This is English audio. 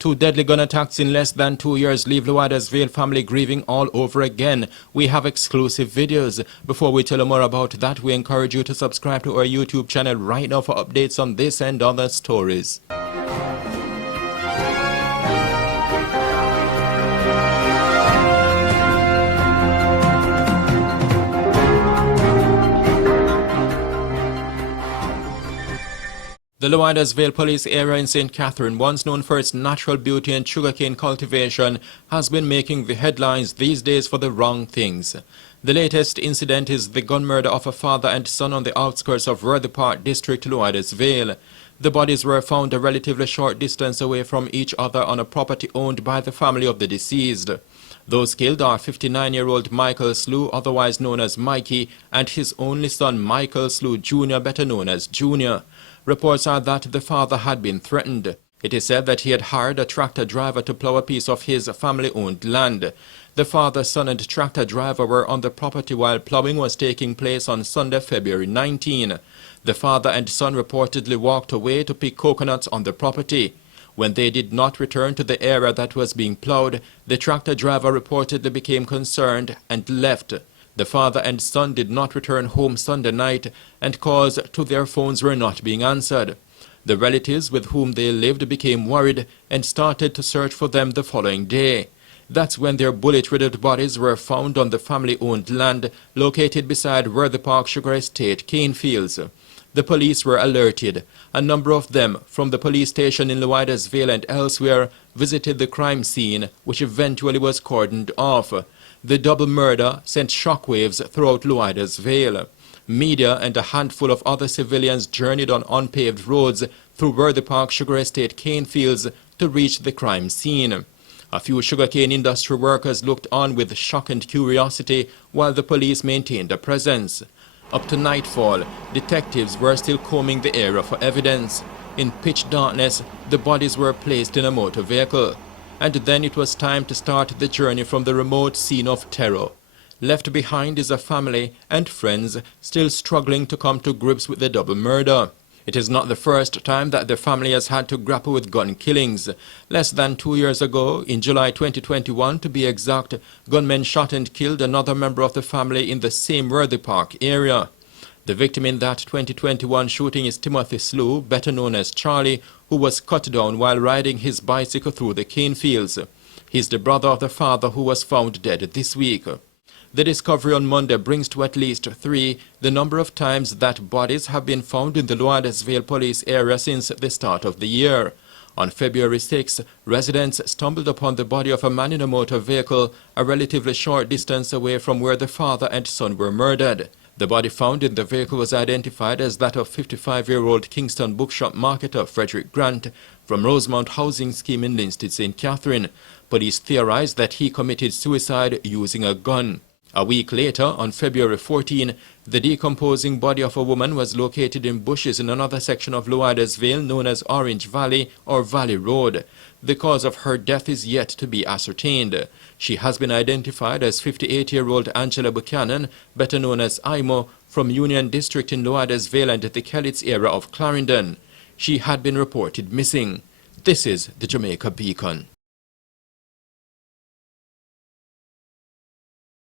Two deadly gun attacks in less than 2 years leave Lluidas Vale family grieving all over again. We have exclusive videos. Before we tell you more about that, we encourage you to subscribe to our YouTube channel right now for updates on this and other stories. The Lluidas Vale police area in St. Catherine, once known for its natural beauty and sugarcane cultivation, has been making the headlines these days for the wrong things. The latest incident is the gun murder of a father and son on the outskirts of Worthy Park District, Lluidas Vale. The bodies were found a relatively short distance away from each other on a property owned by the family of the deceased. Those killed are 59-year-old Michael Slue, otherwise known as Mikey, and his only son Michael Slue Jr., better known as Junior. Reports are that the father had been threatened. It is said that he had hired a tractor driver to plow a piece of his family-owned land. The father, son and tractor driver were on the property while plowing was taking place on Sunday, February 19. The father and son reportedly walked away to pick coconuts on the property. When they did not return to the area that was being plowed, the tractor driver reportedly became concerned and left. The father and son did not return home Sunday night, and calls to their phones were not being answered. The relatives with whom they lived became worried and started to search for them the following day. That's when their bullet-riddled bodies were found on the family-owned land located beside Worthy Park Sugar Estate cane fields. The police were alerted. A number of them from the police station in Lluidas Vale and elsewhere visited the crime scene, which eventually was cordoned off. The double murder sent shockwaves throughout Lluidas Vale. Media and a handful of other civilians journeyed on unpaved roads through Worthy Park Sugar Estate cane fields to reach the crime scene. A few sugarcane industry workers looked on with shock and curiosity while the police maintained a presence. Up to nightfall, detectives were still combing the area for evidence. In pitch darkness, the bodies were placed in a motor vehicle. And then it was time to start the journey from the remote scene of terror. Left behind is a family and friends still struggling to come to grips with the double murder. It is not the first time that the family has had to grapple with gun killings. Less than 2 years ago, in July 2021 to be exact, gunmen shot and killed another member of the family in the same Worthy Park area. The victim in that 2021 shooting is Timothy Slue, better known as Charlie, who was cut down while riding his bicycle through the cane fields. He's the brother of the father who was found dead this week. The discovery on Monday brings to at least 3 the number of times that bodies have been found in the Lluidas Vale police area since the start of the year. On February 6, residents stumbled upon the body of a man in a motor vehicle a relatively short distance away from where the father and son were murdered. The body found in the vehicle was identified as that of 55-year-old Kingston bookshop marketer Frederick Grant from Rosemount Housing Scheme in Linstead, St. Catherine. Police theorized that he committed suicide using a gun. A week later, on February 14, the decomposing body of a woman was located in bushes in another section of Lluidas Vale known as Orange Valley or Valley Road. The cause of her death is yet to be ascertained. She has been identified as 58-year-old Angela Buchanan, better known as Imo, from Union District in Lluidas Vale and the Kellits area of Clarendon. She had been reported missing. This is the Jamaica Beacon.